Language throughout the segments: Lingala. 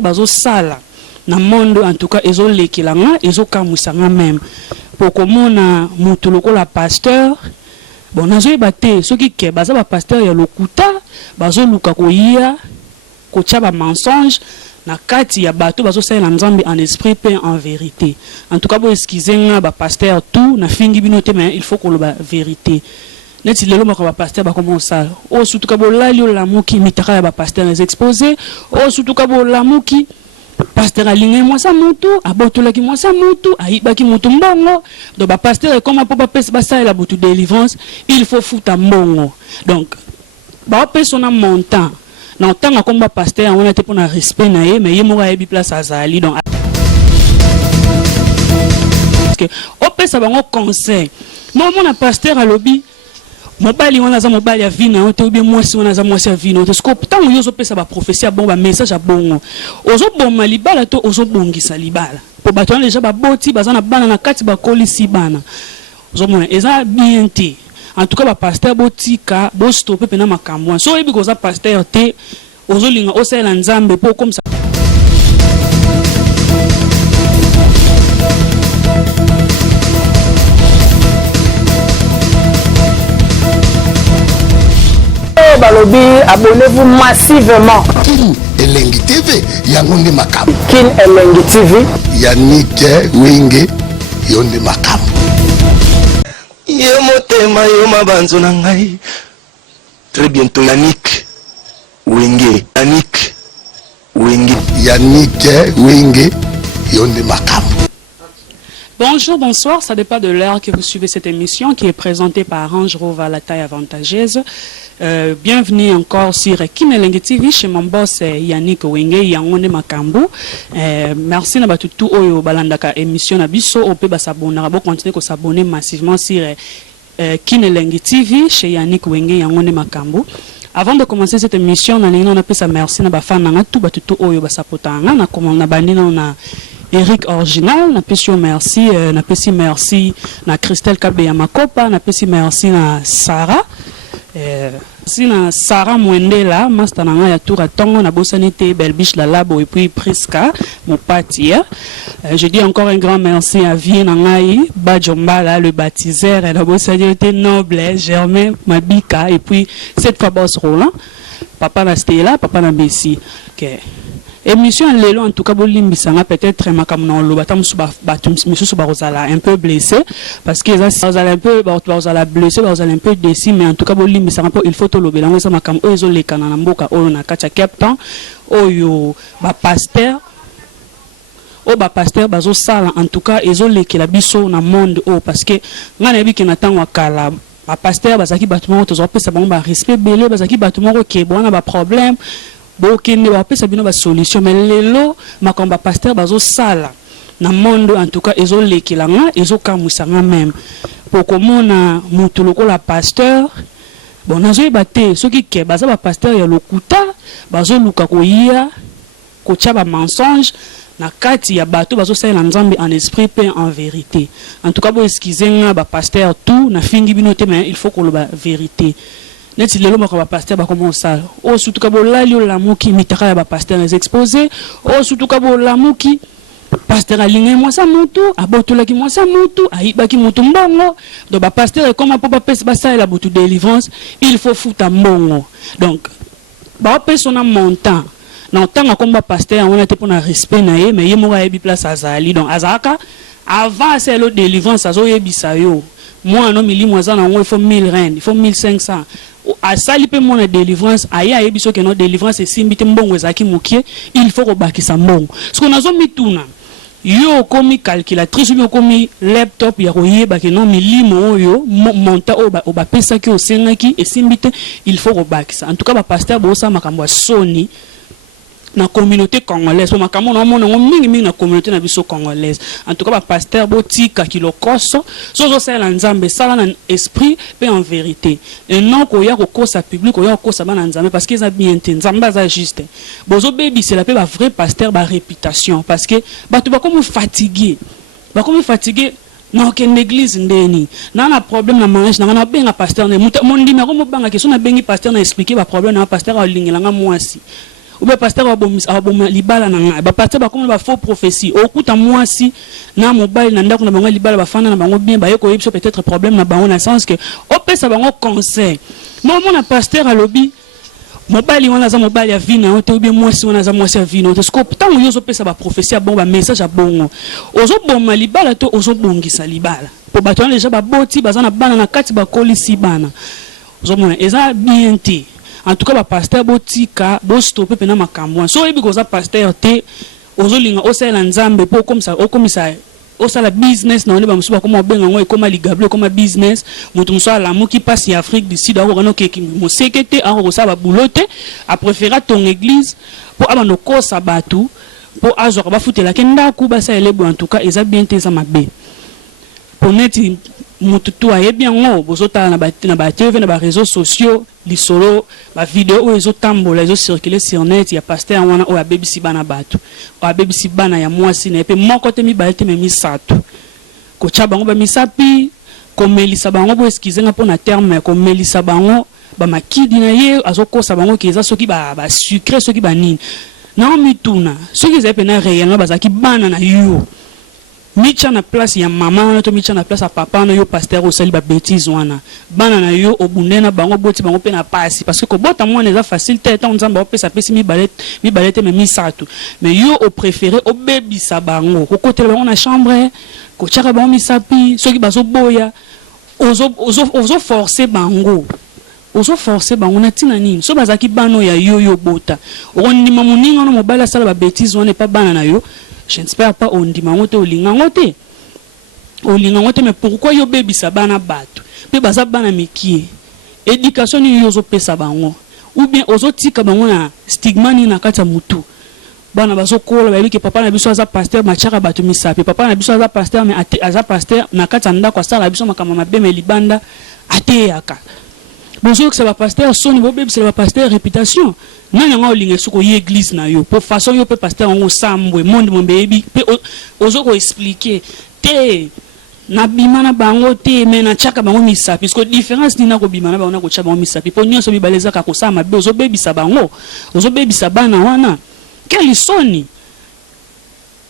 bazo sala na monde en tout cas ezo lekelanga ezo kamusanga même pour komona mutu lokola pasteur bon nazo ebate soki ke baza ba pasteur ya lokuta bazo luka koyia ko tchaba mensonge na kati ya bato bazo sala Nzambe en esprit pe en vérité. En tout cas bo excuser ba pasteur tout na fingi binote mais il faut ko ba vérité. Neti lelo moko ba pasteur ba comment ça o surtout ka bo lali o lamuki Mutakalaya ba pasteur les exposés o surtout ka bo lamuki pasteur alinge moi ça mutu abotola ki moi ça mutu aiba ki mutu mbongo donc ba pasteur comme papa pesa ba ça la butu délivrance il faut fouta mbongo donc ba pesa na montant na tanga comme ba pasteur on était pour na respect na ye mais ye mo ga yebi place azali donc parce que o pesa bango conseil moi mon pasteur à lobby mobali wana za mobali ya vina ote obi mwasi wana za mwasi ya vina ote sko tango yozo pesa ba prophétie bon ba message a bongo ozo bomma libala to ozo bongisa libala po bato wana déjà ba boti baza na bana na kati ba kolisi bana ozo mona eza bien te en tout cas ba pasteur botika bo stopper pena makambo so ebi ko za pasteur te ozo linga osela Nzambe po comme ça. Balobi, abonnez-vous massivement. Kin Elengi TV, Yangonde Makam. Kin Elengi TV. Yannick Wenge, Yonde Makam. Yomotema yomabanzo nangai. Très bientôt Yannick Wenge. Yannick Wenge. Yannick Wenge, Yonde Makam. Bonjour, bonsoir, ça dépend de l'heure que vous suivez cette émission qui est présentée par Ange Rova, la taille avantageuse. Bienvenue encore sur Kinelengi TV chez mon boss Yannick Wenge Yangonde Makambu. Merci na batutu oyo balandaka émission na biso ope ba s'abonner ba continuer ko s'abonner massivement sur Kinelengi TV chez Yannick Wenge Yangonde Makambu. Avant de commencer cette émission, on a pesa merci na ba fan na tout batutu oyo ba sapotanga na comment na bandina na Eric Original, na pesi merci, na pesi merci na Christelle Kabeya Makopa, na pesi merci na Sarah. Si na Sarah Mwendela, master na ya tour à tongo na bosanité Belbiche la labo et puis Priska mon patia. Je dis encore un grand merci à Vie Nangai, Bajombala le baptiseur et la bosanité noble Germain Mabika et puis cette fois boss Roland, papa na Stella, papa na Bessi. OK. Émission lelo en tout cas bolimbisanga peut-être makamno lo batam suba batum misusu barozala un peu blessé parce que ça un peu barozala blessé barozala un peu déçu mais en tout cas bolimbisanga il faut to lobela ngesa makam oyo lekana na mboka oyo na kacha captain oyo ba pasteur o ba pasteur bazo sala en tout cas ezo lekela biso na monde o parce que ngana biki na tango kala ba pasteur bazaki batuma to zo pesa bango ba respect belé bazaki batuma ko ke bona ba problème bokende ba pesa bino ba solution mais lelo makomba pasteur bazo sala na monde en tout cas ezo lekelanga ezo kamusanga même pour komona mutu lokola pasteur bon nazo ebate soki ke baza ba pasteur ya lokuta bazo luka koyia ko tchaba mensonge na kati ya bato bazo sala Nzambe en esprit pe en vérité. En tout cas bo excuser ba pasteur tout na fingi binote mais il faut ko ba vérité. Neti lelo moko ba pasteur ba comment ça o surtout ka bo lali o lamuki Mutakalaya ba pasteur les exposés o surtout ka bo lamuki pasteur alinge moi ça mutu abotola ki moi ça mutu aiba ki mutu mbongo donc ba pasteur comme papa pesa ba ça la butu délivrance il faut fouta mbongo donc ba pesa na montant na tanga comme ba pasteur on était pour na respect na ye mais ye mo ga yebi place azali donc azaka avant c'est le délivrance azo yebisa yo moi non mili moi ça na il faut 1000 rand il faut 1500 a sali pe mon délivrance aya yebiso que non délivrance et simbite mbongo ezaki mokie il faut robakisa mbongo ce qu'on a zo mituna yo komi calculatrice yo komi laptop ya koyeba que non milimo yo monta oba pesa ki osengaki et simbite il faut robakisa en tout cas ba pasteur bo sa makambo soni na communauté congolaise ma kamo na mona mingi na communauté na biso congolaise en tout cas ba pasteur botika kilokoso sozo sala Nzambe sala na esprit pe en vérité et non ko ya ko kosa public ko ya ko kosa bana Nzambe parce que ça bien te Nzambe za juste bozo baby c'est la pe ba vrai pasteur ba réputation parce que ba tu ba comme fatigué non que l'église ndeni na problème na mariage na benga pasteur ne mon numéro mo banga ke so na bengi pasteur na expliquer ba problème na pasteur a lingela nga mwasi ou bien pasteur aboma libala na nga ba pasteur ba comme ba faux prophétie okuta mwasi na mobile na ndako na bango libala ba fana na bango bien ba yeko yebso peut-être problème na bango na sens que opesa bango conseil moi mon pasteur a lobby mobile wana za mobile ya vina ote ou bien mwasi wana za mwasi ya vina ote sko tant yozo pesa ba prophétie bon ba message a bongo ozo boma libala to ozo bongisa libala po bato wana déjà ba boti bazana bana na kati ba kolisi bana ozo mona eza bien te. En tout cas, le pasteur botika, bo stopper pena makambo. So ebi koza pasteur te, ozolinga osala Nzambe po comme ça, osala business na on ba musuba comme benga ngo comme ligable comme business, mutu muso ala mo ki passe en Afrique du Sud, ako no ke mo sekete, ako ko sala boulotte, a préférer ton église pour abano ko sabatu, pour azo ba futela kenda ku ba sa elebo en tout cas, eza bien te za mabe. Pour neti mututu ayebi yango bozota na ba TV na ba réseaux sociaux lisolo ba vidéo o ezotambola ezo circuler sur net ya pasteur wana o abebisi bana batu o abebisi bana ya mwasi na pe moko te mibale te misato ko cha bango ba misapi ko melisa bango bo excuser nga pona terme ko melisa bango ba makidi na ye azokosa bango keza soki ba sucré soki ba nini na mituna soki zepe na réellement bazaki bana na yo micha na place ya maman na to micha na place ya papa na yo pasteur o sali ba bêtise wana bana na yo obundena bango boti bango pe na pasi parce que ko bota mwana eza facile te tant Nzambe opesa pesi mi balete me misato mais yo o préféré obebisa bango ko kotela bango na chambre ko chaka bango misapi soki bazo boya ozo forcer bango na tina nini so bazaki bano ya yo bota o ndima muninga no mobile sala ba bêtise wana pa bana na yo. Je n'espère pas on dit mangote o lingangote mais pourquoi yo baby sabana batu pe baza bana mikie éducation ni yo zo pesa bango ou bien ozo tika bango na stigma ni na kata mutu bana bazo kola babi ke papa na biso aza pasteur machaka batu misapi papa na biso aza pasteur mais aza pasteur na kata ndako sala biso makama mabe me libanda ateyaka bonjour que c'est le pasteur son beau c'est le pasteur réputation nani nga olinga suko ye église na yo pour façon yo pe pasteur ngo sambwe monde mon baby pe ozo ko expliquer te na bima na bango te mais na chaka bango misa puisque différence ni na ko bima na bango na ko chaka bango misa po nyonso bibaleza ka ko sama be ozo baby sa bango ozo baby sa bana wana quelle soni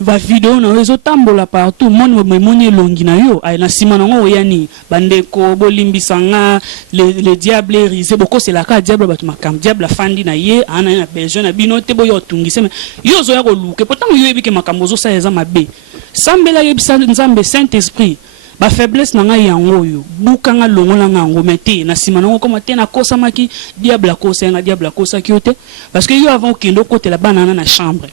va vidéo na réseau tambola partout monde moni longi na yo ay na sima na ngo yani bandeko bolimbisanga le diable risé boko c'est la ka diable batu makam diable fandi na ye ana na besoin na binote boyo tungise yo zo ya ko luke pourtant yo ebike makambo zo sa eza mabe sambela yebisa Nzambe Saint-Esprit ba faiblesse na nga yango yo bukanga longola ngango mete na sima na ngo koma te na kosa maki diable kosa kiote parce que yo avant kendo côté la banana na chambre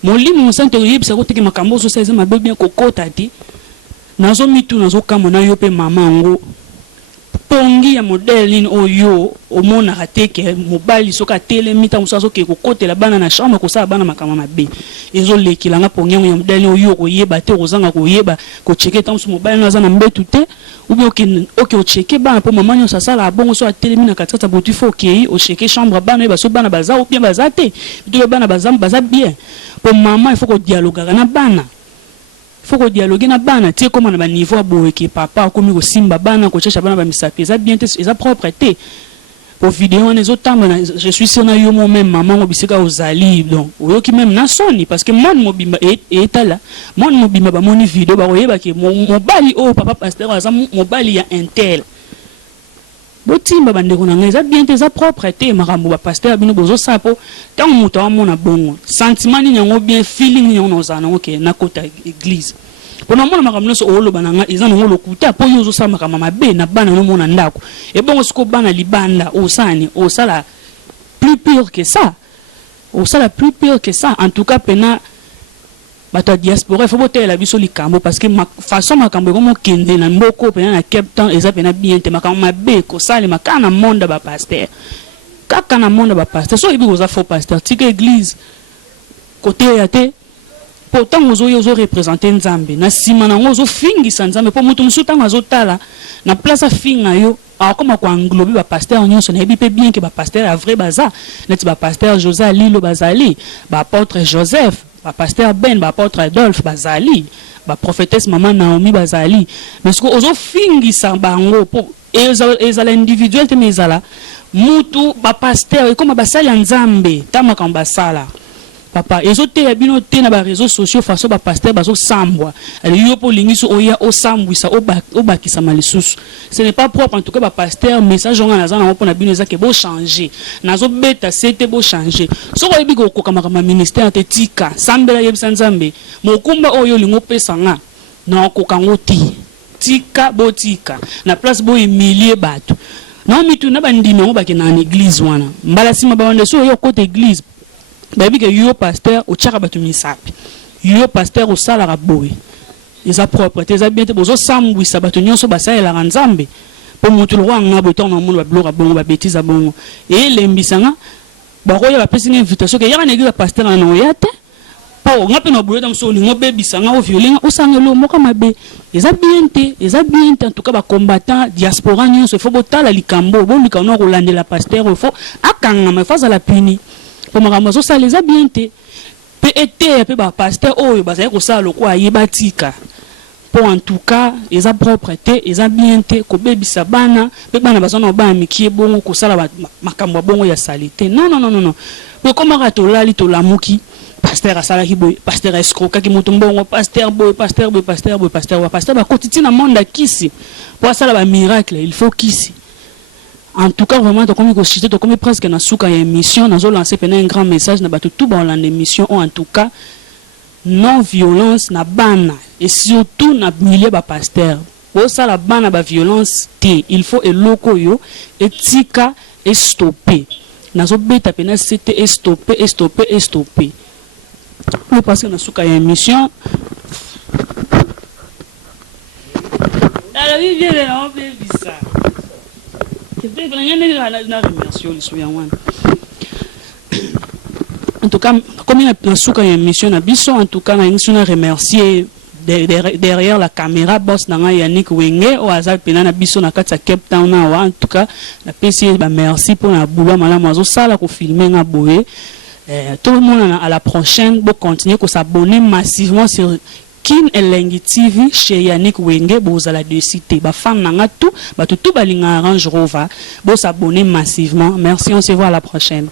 molimo musante yebisa ko teke makambo so saiza mabe bien kokota ti nazo mitu nazo kama na yo pe mama ngo pongi ya modèle ni oyo omona kateke mobali soka tele mita musaso ke kokotela bana na chambre ko sa bana makama mabe ezo lekila nga pongi ya modèle oyo ko yeba te kozanga ko yeba ko cheke tant so mobali naza na mbetu te ou bien ok o cheke bana po mama nyo sa sala bongo so atelemi na katata botu fo ke o cheke chambre bana ba so bana baza ou bien baza te to bana baza bien po mama il faut ko dialogue na bana faut ko dialoguer na bana tie comme na ba niveau boye ke papa komi ko simba bana ko chacha bana ba misapi eza bien te eza propreté pour vidéo les autres temps je suis sûr na yo moi même maman obisika ozali donc oyo ki même na soni parce que mon mobimba etala mon mobimba ba moni vidéo ba oyeba ke mobali o papa pasteur aza mobali ya intel botimba bandeko na ngeza bien te za propreté makambo ba pasteur bino bozo sapo tant muto amona bongo sentiment ni nyango bien feeling ni nyango ozana OK na kota église pona mona makambo so olo bananga ezana ngolo kuta po yozo sa makama mabe na bana no mona ndako e bongo siko bana libanda osani osala plus pire que ça en tout cas pena bato diaspora il faut boter la biso likambo parce que ma façon makambo comme kende na mboko pena na Cape Town eza pena bien te makambo mabe ko sale makana monde ba pasteur kaka na monde ba pasteur so ibi oza faux pasteur tika église côté ya te pourtant ozo représenter Nzambe na sima na ozo fingisa Nzambe po mutu musuta ngazotala na place finga yo akoma ko englober ba pasteur nyonso na ebi pe bien que ba pasteur a vrai baza net ba pasteur José Lilo bazali ba apôtre Joseph ba pasteur Ben ba apôtre Adolphe bazali ba prophétesse maman Naomi bazali mais ce que ozo fingisa bango po ezala individuel te mezala mutu ba pasteur comme basala Nzambe tamaka basala papa ezote ya bino te na ba réseaux sociaux façon ba pasteur bazo sambwa ali yo po lingiso oya o sambwisa o bakisa malisusu ce n'est pas propre en tout cas ba pasteur message on a na po na bino ezake bo changer nazo beta c'était bo changer so ko ebiko ko kama ministère te tika sambela yebisa Nzambe mokumba oyo lingo pesanga na ko kango ti tika botika na place bo humilier bato non mitu na bandimi ngo bakena na église wana mbala sima ba wande so yo côté église babi ke yo pasteur o tchaka bato misapi yo pasteur o sala ka boye eza propre te eza bien te bozo sambwisa bato nyonso basala la Nzambe po mutu lo wanga boto na mundu ba bloka bongo ba bêtise bongo et lembisanga ba ko ya ba pesi invitation ke ya na église pasteur na no yate po ngape no boye tam so lingo bebisanga o violenga o sangelo moka mabe eza bien te en tout cas ba combattant diaspora nyonso faut botala likambo bo likano ko landela pasteur faut akanga ma face à la puni pour makambo ça les a bien te pe été pe ba pasteur oyo bazali ko sala ko ayebatika pour en tout cas eza propreté eza bien te ko bebisa bana pe bana bazana ba mikie bongo ko sala makambo bongo ya salité non pe comme rato lali to lamuki pasteur asala ki boy pasteur escroka ki mutumbongo pasteur boy pasteur ba quotidien na monde kisi pour sala ba miracle il faut kisi. En tout cas, vraiment, comme presque na souka émission, nous avons lancé un grand message na batu tout bon l'émission en tout cas non violence na bana et surtout na milieu ba pasteur. Pour ça la bana ba violence té, il faut eloko yo etika et stopper. Nazo beta pena c'était stopper. Nous passons na souka émission. Alors il vient de l'enlever ça. En tout cas, comme il y a une émission, en tout cas, nous remercier derrière la caméra, boss Nanga Yannick Wenge, au hasard, Pena Bisso na Katsa Cape Town, en tout cas, la PC, merci pour la boulot, madame, ça, là, pour filmer à Boye. Tout le monde à la prochaine, pour continuer, pour s'abonner massivement sur Kin Elengi TV chez Yannick Wenge bozala de cité ba fan nanga tout ba tout balinga Range Rover bo s'abonner massivement. Merci, on se voit à la prochaine.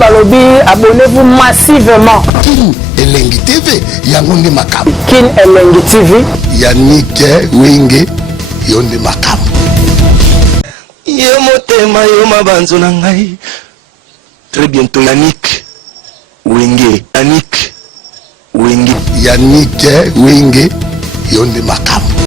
Balobi, abonnez-vous massivement. Elengi TV yangonde makam. Kin Elengi TV Yannick Wenge yonde makam. Yo motema yo mabanzo na ngai. Très bientôt Yannick Wenge. Yannick Wenge yonde makam.